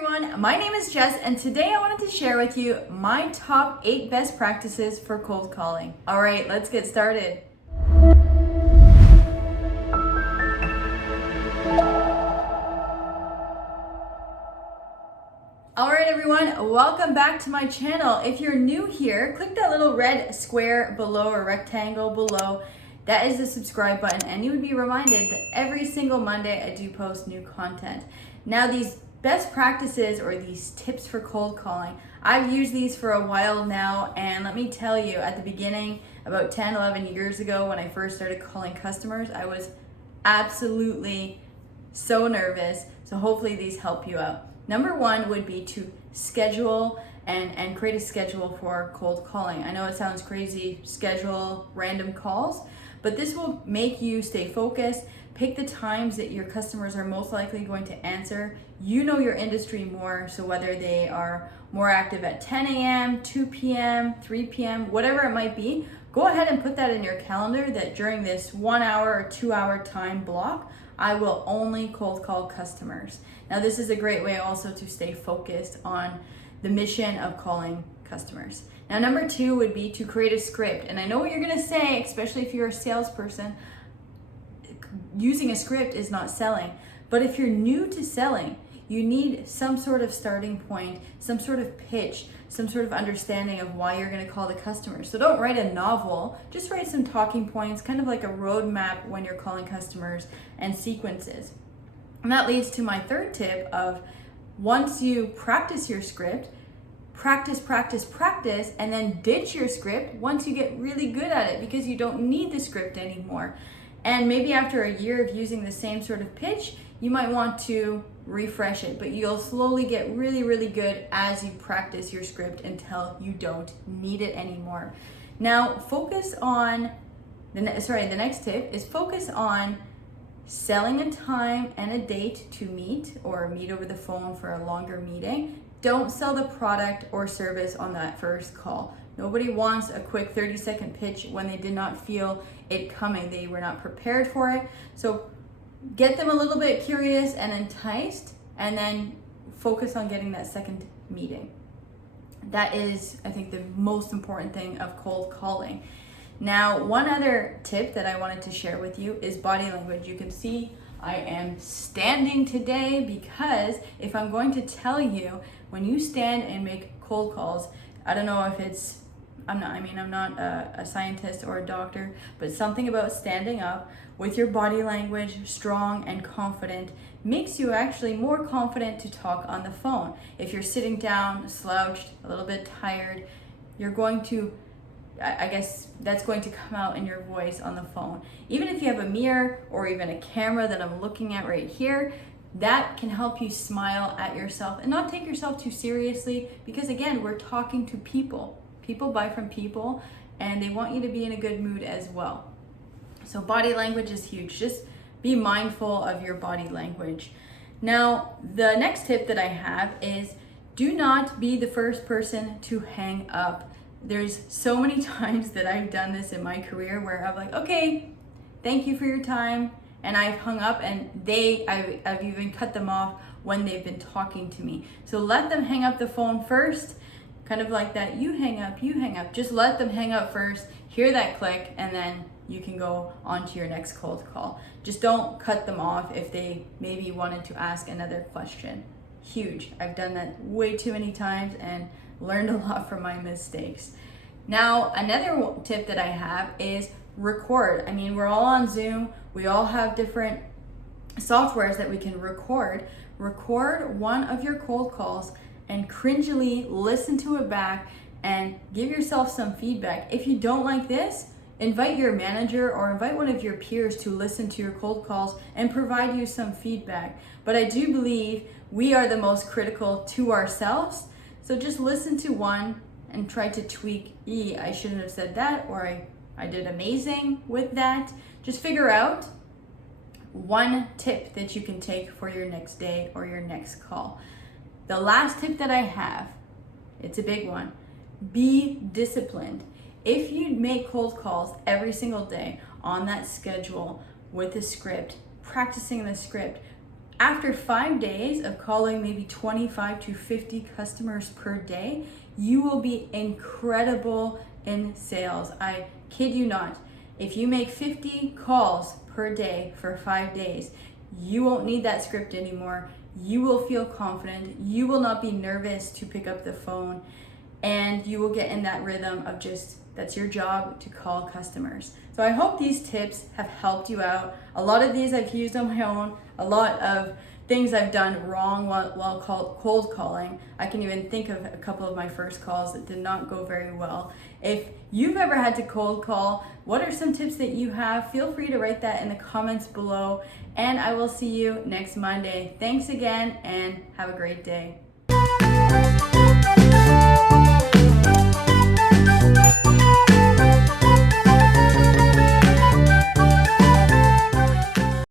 everyone, my name is Jess and today I wanted to share with you my top 8 best practices for cold calling. Alright, let's get started. Alright everyone, welcome back to my channel. If you're new here, click that little red square below or rectangle below. That is the subscribe button and you would be reminded that every single Monday I do post new content. Now these best practices or these tips for cold calling, I've used these for a while now, and let me tell you, at the beginning, about 10-11 years ago when I first started calling customers, I was absolutely so nervous. So hopefully these help you out. Number one would be to schedule and create a schedule for cold calling. I know it sounds crazy, schedule random calls, but this will make you stay focused. Pick the times that your customers are most likely going to answer. You know your industry more, so whether they are more active at 10 a.m., 2 p.m., 3 p.m., whatever it might be, go ahead and put that in your calendar that during this 1 hour or 2 hour time block, I will only cold call customers. Now this is a great way also to stay focused on the mission of calling customers. Now number two would be to create a script. And I know what you're gonna say, especially if you're a salesperson, using a script is not selling. But if you're new to selling, you need some sort of starting point, some sort of pitch, some sort of understanding of why you're going to call the customer. So don't write a novel, just write some talking points, kind of like a roadmap when you're calling customers, and sequences. And that leads to my third tip of, once you practice your script, practice, and then ditch your script once you get really good at it, because you don't need the script anymore. And maybe after a year of using the same sort of pitch, you might want to refresh it, but you'll slowly get really good as you practice your script until you don't need it anymore. Now, focus on, the next tip is focus on selling a time and a date to meet, or meet over the phone for a longer meeting. Don't sell the product or service on that first call. Nobody wants a quick 30-second pitch when they did not feel it coming. They were not prepared for it. So get them a little bit curious and enticed, and then focus on getting that second meeting. That is, I think, the most important thing of cold calling. Now, one other tip that I wanted to share with you is body language. You can see I am standing today because if I'm going to tell you, when you stand and make cold calls, I don't know if it's, I'm not a scientist or a doctor, but something about standing up with your body language strong and confident makes you actually more confident to talk on the phone. If you're sitting down, slouched, a little bit tired, you're going to, I guess that's going to come out in your voice on the phone. Even if you have a mirror or even a camera that I'm looking at right here, that can help you smile at yourself and not take yourself too seriously, because again, we're talking to people. People buy from people and they want you to be in a good mood as well. So body language is huge. Just be mindful of your body language. Now, the next tip that I have is, do not be the first person to hang up. There's so many times that I've done this in my career where I'm like, okay, thank you for your time, and I've hung up, and I've even cut them off when they've been talking to me. So let them hang up the phone first, kind of like that, you hang up, just let them hang up first, hear that click, and then you can go on to your next cold call. Just don't cut them off if they maybe wanted to ask another question. Huge. I've done that way too many times and learned a lot from my mistakes. Now, another tip that I have is record. I mean, we're all on Zoom. We all have different softwares that we can record. Record one of your cold calls and cringily listen to it back and give yourself some feedback. If you don't like this, invite your manager or invite one of your peers to listen to your cold calls and provide you some feedback. But I do believe we are the most critical to ourselves. So just listen to one and try to tweak, I shouldn't have said that, or I did amazing with that. Just figure out one tip that you can take for your next day or your next call. The last tip that I have, it's a big one. Be disciplined. If you make cold calls every single day on that schedule with a script, practicing the script, After 5 days of calling maybe 25 to 50 customers per day, you will be incredible in sales. I kid you not. If you make 50 calls per day for 5 days, you won't need that script anymore. You will feel confident. You will not be nervous to pick up the phone, and you will get in that rhythm of just, that's your job, to call customers. So I hope these tips have helped you out. A lot of these I've used on my own. A lot of things I've done wrong while cold calling. I can even think of a couple of my first calls that did not go very well. If you've ever had to cold call, what are some tips that you have? Feel free to write that in the comments below, and I will see you next Monday. Thanks again, and have a great day.